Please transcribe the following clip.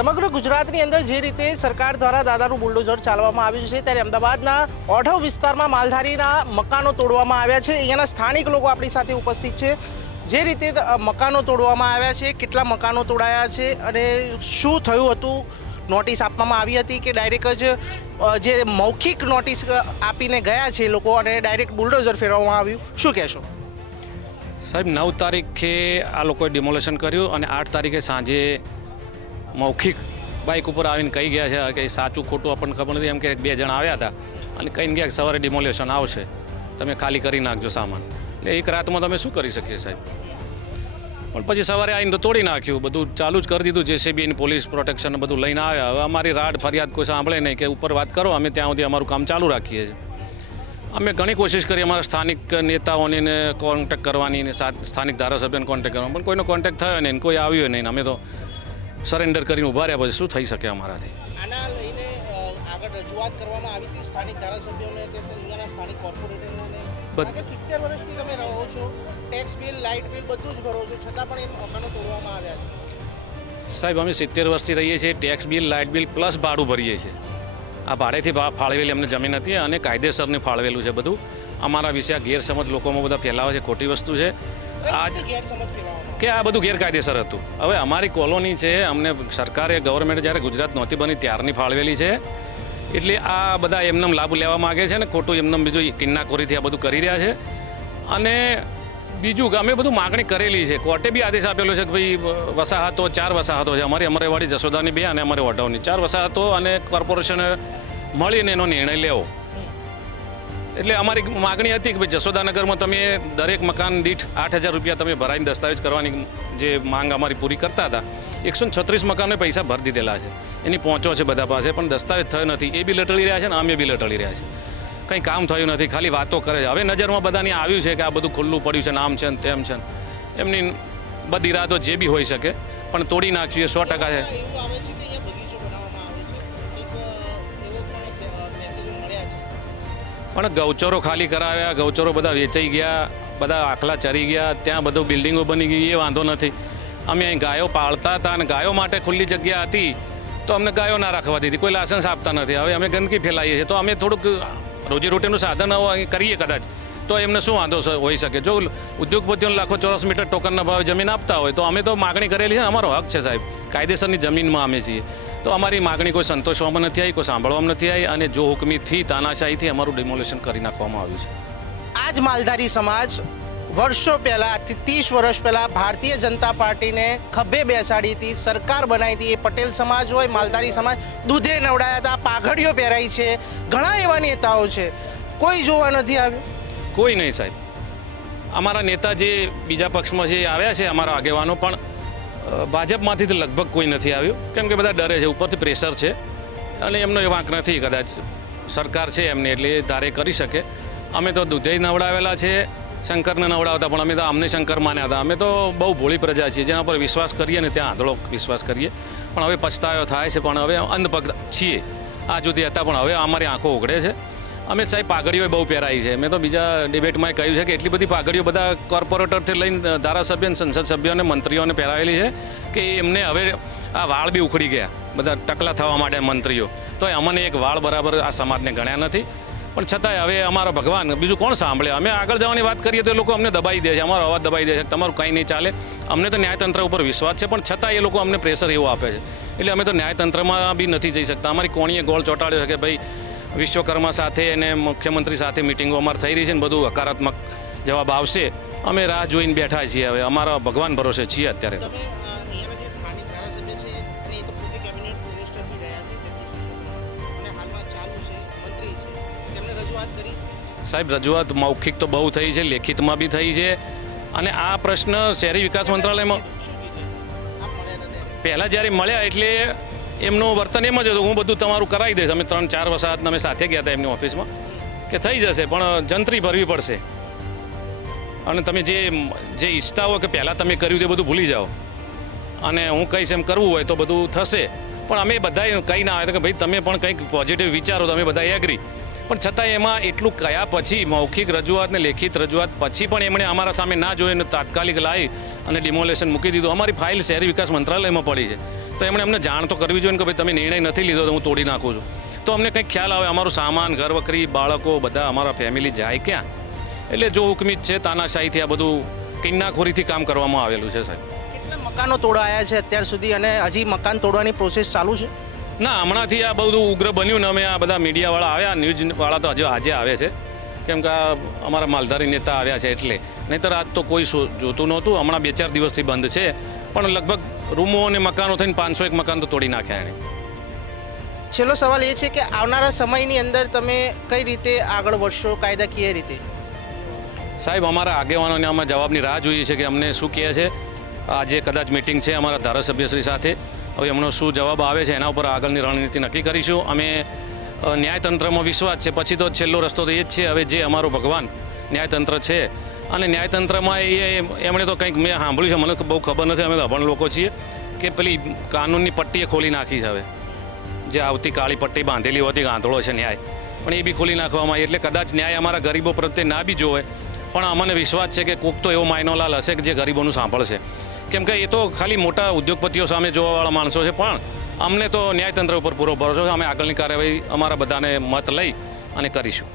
સમગ્ર ગુજરાતની અંદર જે રીતે સરકાર દ્વારા દાદાનું બુલડોઝર ચાલવામાં આવ્યું છે ત્યારે અમદાવાદના ઓઢવ વિસ્તારમાં માલધારીના મકાનો તોડવામાં આવ્યા છે। અહીંયાના સ્થાનિક લોકો આપણી સાથે ઉપસ્થિત છે। જે રીતે મકાનો તોડવામાં આવ્યા છે, કેટલા મકાનો તોડાયા છે અને શું થયું હતું, નોટિસ આપવામાં આવી હતી કે ડાયરેક્ટ જ જે મૌખિક નોટિસ આપીને ગયા છે લોકો અને ડાયરેક્ટ બુલડોઝર ફેરવવામાં આવ્યું, શું કહેશો? સાહેબ 9 તારીખે આ લોકોએ ડિમોલેશન કર્યું અને 8 તારીખે સાંજે મૌખિક બાઇક ઉપર આવીને કહી ગયા છે કે સાચું ખોટું આપણને ખબર નથી, એમ કે 2 જણ આવ્યા હતા અને કહીને ગયા કે સવારે ડિમોલેશન આવશે, તમે ખાલી કરી નાખજો સામાન। એટલે એક રાતમાં તમે શું કરી શકીએ સાહેબ? પણ પછી સવારે આવીને તો તોડી નાખ્યું, બધું ચાલુ જ કરી દીધું। JCB પોલીસ પ્રોટેક્શન બધું લઈને આવ્યા। હવે અમારી રાડ ફરિયાદ કોઈ સાંભળે નહીં કે ઉપર વાત કરો, અમે ત્યાં સુધી અમારું કામ ચાલુ રાખીએ છીએ। અમે ઘણી કોશિશ કરી અમારા સ્થાનિક નેતાઓને કોન્ટેક્ટ કરવાની ને સ્થાનિક ધારાસભ્યને કોન્ટેક્ટ કરવાનો, પણ કોઈનો કોન્ટેક્ટ થયો નહીં, કોઈ આવ્યો નહીં। અમે તો સરેન્ડર કરીને ઊભા રહ્યા, પછી શું થઈ શકે અમારાથી? આના લઈને આગળ રજૂઆત કરવામાં આવી હતી સ્થાનિક ધારાસભ્યોને કે અહીંયાના સ્થાનિક કોર્પોરેટરોને? 70 વર્ષથી તમે રહો છો, ટેક્સ બિલ, લાઇટ બિલ બધું જ ભરો છો, છતાં પણ એ મકાનો તોડવામાં આવ્યા છે। સાહેબ અમે 70 વર્ષથી રહીએ છીએ, tax bill, light bill plus ભાડું ભરીએ છીએ। આ ભાડેથી ફાળવેલી અમને જમીન હતી અને કાયદેસરને ફાળવેલું છે બધું। અમારા વિશે આ ગેરસમજ લોકોમાં બધા ફેલાવે છે, ખોટી વસ્તુ છે કે આ બધું ગેરકાયદેસર હતું। હવે અમારી કોલોની છે, અમને સરકારે ગવર્મેન્ટ જ્યારે ગુજરાત નહોતી બની ત્યારની ફાળવેલી છે, એટલે આ બધા એમને લાભ લેવા માગે છે ને ખોટું એમને બીજું કિન્નાકોરીથી આ બધું કરી રહ્યા છે। અને બીજું કે અમે બધું માગણી કરેલી છે, કોર્ટે બી આદેશ આપેલો છે કે ભાઈ વસાહતો 4 વસાહતો છે, અમારી અમરેવાડી, જસોદાની 2 અને અમારી ઓઢવની 4 વસાહતો, અને કોર્પોરેશને મળીને એનો નિર્ણય લેવો। એટલે અમારી માગણી હતી કે ભાઈ જસોદાનગરમાં તમે દરેક મકાન દીઠ 8,000 રૂપિયા તમે ભરાઈને દસ્તાવેજ કરવાની જે માંગ અમારી પૂરી કરતા હતા। 136 મકાનોએ પૈસા ભરી દીધેલા છે, એની પહોંચો છે બધા પાસે, પણ દસ્તાવેજ થયો નથી। એ બી લટળી રહ્યા છે ને અમે બી લટળી રહ્યા છે, કંઈ કામ થયું નથી, ખાલી વાતો કરે છે। હવે નજરમાં બધાની આવ્યું છે કે આ બધું ખુલ્લું પડ્યું છે, નામ છે ને તેમ છે, એમની બધી ઈરાદો જે બી હોઈ શકે, પણ તોડી નાખ્યું એ 100% છે। પણ ગૌચરો ખાલી કરાવ્યા, ગૌચરો બધા વેચાઈ ગયા, બધા આખલા ચરી ગયા, ત્યાં બધું બિલ્ડિંગો બની ગઈ, એ વાંધો નથી। અમે અહીં ગાયો પાળતા હતા અને ગાયો માટે ખુલ્લી જગ્યા હતી તો અમને ગાયો ના રાખવા દીધી, કોઈ લાયસન્સ આપતા નથી। હવે અમે ગંદકી ફેલાવીએ છીએ, તો અમે થોડુંક રોજીરોટીનું સાધન કરીએ કદાચ, તો એમને શું વાંધો હોઈ શકે? જો ઉદ્યોગપતિઓને લાખો ચોરસ મીટર ટોકનના ભાવે જમીન આપતા હોય તો અમે તો માગણી કરેલી છે, અમારો હક છે સાહેબ, કાયદેસરની જમીનમાં અમે છીએ। તો અમારી માગણી કોઈ સંતોષવામાં નથી આવી, કોઈ સાંભળવામાં નથી આવી, અને જો હુકમીથી તાનાશાહીથી અમારું ડિમોલેશન કરી નાખવામાં આવ્યું છે। આ જ માલધારી સમાજ વર્ષો પહેલાં, 30 વર્ષ પહેલાં ભારતીય જનતા પાર્ટીને ખભે બેસાડી હતી, સરકાર બનાવી હતી। એ પટેલ સમાજ હોય, માલધારી સમાજ, દૂધે નવડાયા હતા, પાઘડીઓ પહેરાઈ છે, ઘણા એવા નેતાઓ છે, કોઈ જોવા નથી આવ્યું? કોઈ નહીં સાહેબ। અમારા નેતા જે બીજા પક્ષમાં જે આવ્યા છે, અમારા આગેવાનો, પણ ભાજપમાંથી તો લગભગ કોઈ નથી આવ્યું, કેમ કે બધા ડરે છે, ઉપરથી પ્રેશર છે, અને એમનો એ વાંક નથી, કદાચ સરકાર છે એમની એટલે એ ધારે કરી શકે। અમે તો દૂધે નવડાવેલા છે, શંકરને નવડાવતા, પણ અમે તો અમને શંકર માન્યા હતા। અમે તો બહુ ભોળી પ્રજા છીએ, જેના પર વિશ્વાસ કરીએ ને ત્યાં આંધળો વિશ્વાસ કરીએ, પણ હવે પછતાવો થાય છે, પણ હવે અંધભક્ત છીએ, આ જુદી હતા, પણ હવે અમારી આંખો ઉઘડે છે। અમે સાહેબ પાઘડીઓ બહુ પહેરાઈ છે, મેં તો બીજા ડિબેટમાં કહ્યું છે કે એટલી બધી પાઘડીઓ બધા કોર્પોરેટરથી લઈને ધારાસભ્ય, સંસદ સભ્યોને, મંત્રીઓને પહેરાવેલી છે કે એમને હવે આ વાળ બી ઉખડી ગયા, બધા ટકલા થવા માંડ્યા મંત્રીઓ, તો અમને એક વાળ બરાબર આ સમાજને ગણ્યા નથી। પણ છતાંય હવે અમારો ભગવાન, બીજું કોણ સાંભળે? અમે આગળ જવાની વાત કરીએ તો એ લોકો અમને દબાઈ દે છે, અમારો અવાજ દબાઈ દે છે, તમારું કંઈ નહીં ચાલે। અમને તો ન્યાયતંત્ર ઉપર વિશ્વાસ છે, પણ છતાં એ લોકો અમને પ્રેશર એવું આપે છે, એટલે અમે તો ન્યાયતંત્રમાં બી નથી જઈ શકતા। અમારી કોણીએ ગોળ ચોંટાડ્યો છે કે ભાઈ વિશ્વકર્મા સાથે અને મુખ્યમંત્રી સાથે મિટિંગો અમારે થઈ રહી છે ને બધું હકારાત્મક જવાબ આવશે, અમે રાહ જોઈને બેઠા છીએ। હવે અમારા ભગવાન ભરોસે છીએ અત્યારે તો। સાહેબ રજૂઆત મૌખિક તો બહુ થઈ છે, લેખિતમાં બી થઈ છે, અને આ પ્રશ્ન શહેરી વિકાસ મંત્રાલયમાં પહેલાં જ્યારે મળ્યા એટલે એમનું વર્તન એમ જ હતું, હું બધું તમારું કરાવી દઈશ। અમે 3-4 વસાહત અમે સાથે ગયા હતા એમની ઓફિસમાં કે થઈ જશે, પણ જંત્રી ભરવી પડશે, અને તમે જે ઈચ્છતા હો કે પહેલાં તમે કર્યું તે બધું ભૂલી જાઓ, અને હું કહીશ એમ કરવું હોય તો બધું થશે। પણ અમે બધાએ કંઈ ના આવે કે ભાઈ તમે પણ કંઈક પોઝિટિવ વિચારો, તો અમે બધા એગ્રી, પણ છતાં એમાં એટલું કયા પછી મૌખિક રજૂઆત ને લેખિત રજૂઆત પછી પણ એમણે અમારા સામે ના જોઈને તાત્કાલિક લાવી અને ડિમોલેશન મૂકી દીધું। અમારી ફાઇલ શહેરી વિકાસ મંત્રાલયમાં પડી છે, તો એમણે અમને જાણ તો કરવી જોઈએ ને કે ભાઈ તમે નિર્ણય નથી લીધો તો હું તોડી નાખું છું. તો અમને કંઈક ખ્યાલ આવે, અમારું સામાન, ઘર વખરી, બાળકો બધા અમારા ફેમિલી જાય ક્યાં? એટલે જો હુકમીત છે, તાનાશાહીથી આ બધું કિન્નાખોરીથી કામ કરવામાં આવેલું છે સાહેબ. કેટલા મકાનો તોડાયા છે અત્યાર સુધી અને હજી મકાન તોડવાની પ્રોસેસ ચાલુ છે? ના, હમણાંથી આ બધું ઉગ્ર બન્યું ને અમે આ બધા મીડિયાવાળા આવ્યા, ન્યૂઝવાળા તો હજુ આજે આવે છે, કેમ કે આ અમારા માલધારી નેતા આવ્યા છે એટલે. નહીંતર આજ તો કોઈ જોતું નહોતું. હમણાં 2-4 દિવસથી બંધ છે, પણ લગભગ રૂમો અને મકાનો થઈને 501 મકાન તો તોડી નાખ્યા એણે. છેલ્લો સવાલ એ છે કે આવનારા સમયની અંદર તમે કઈ રીતે આગળ વધશો કાયદાકીય રીતે? સાહેબ, અમારા આગેવાનોને અમે જવાબની રાહ જોઈએ છે કે અમને શું કહે છે. આજે કદાચ મિટિંગ છે અમારા ધારાસભ્યશ્રી સાથે. હવે એમનો શું જવાબ આવે છે એના ઉપર આગળની રણનીતિ નક્કી કરીશું. અમે ન્યાયતંત્રમાં વિશ્વાસ છે, પછી તો છેલ્લો રસ્તો તો એ જ છે. હવે જે અમારો ભગવાન ન્યાયતંત્ર છે, અને ન્યાયતંત્રમાં એમણે તો કંઈક મેં સાંભળ્યું છે, મને બહુ ખબર નથી, અમે અભણ લોકો છીએ, કે પેલી કાનૂનની પટ્ટીએ ખોલી નાખી છે. હવે જે આવતી કાળી પટ્ટી બાંધેલી હોતી ગાંધળો છે ન્યાય, પણ એ બી ખોલી નાખવામાં આવી. એટલે કદાચ ન્યાય અમારા ગરીબો પ્રત્યે ના બી જોવે, પણ અમને વિશ્વાસ છે કે કોક તો એવો માયનોલાલ હશે કે જે ગરીબોનું સાંભળશે. કેમ કે એ તો ખાલી મોટા ઉદ્યોગપતિઓ સામે જોવાવાળા માણસો છે, પણ અમને તો ન્યાયતંત્ર ઉપર પૂરો ભરોસો છે. અમે આગળની કાર્યવાહી અમારા બધાને મત લઈ અને કરીશું.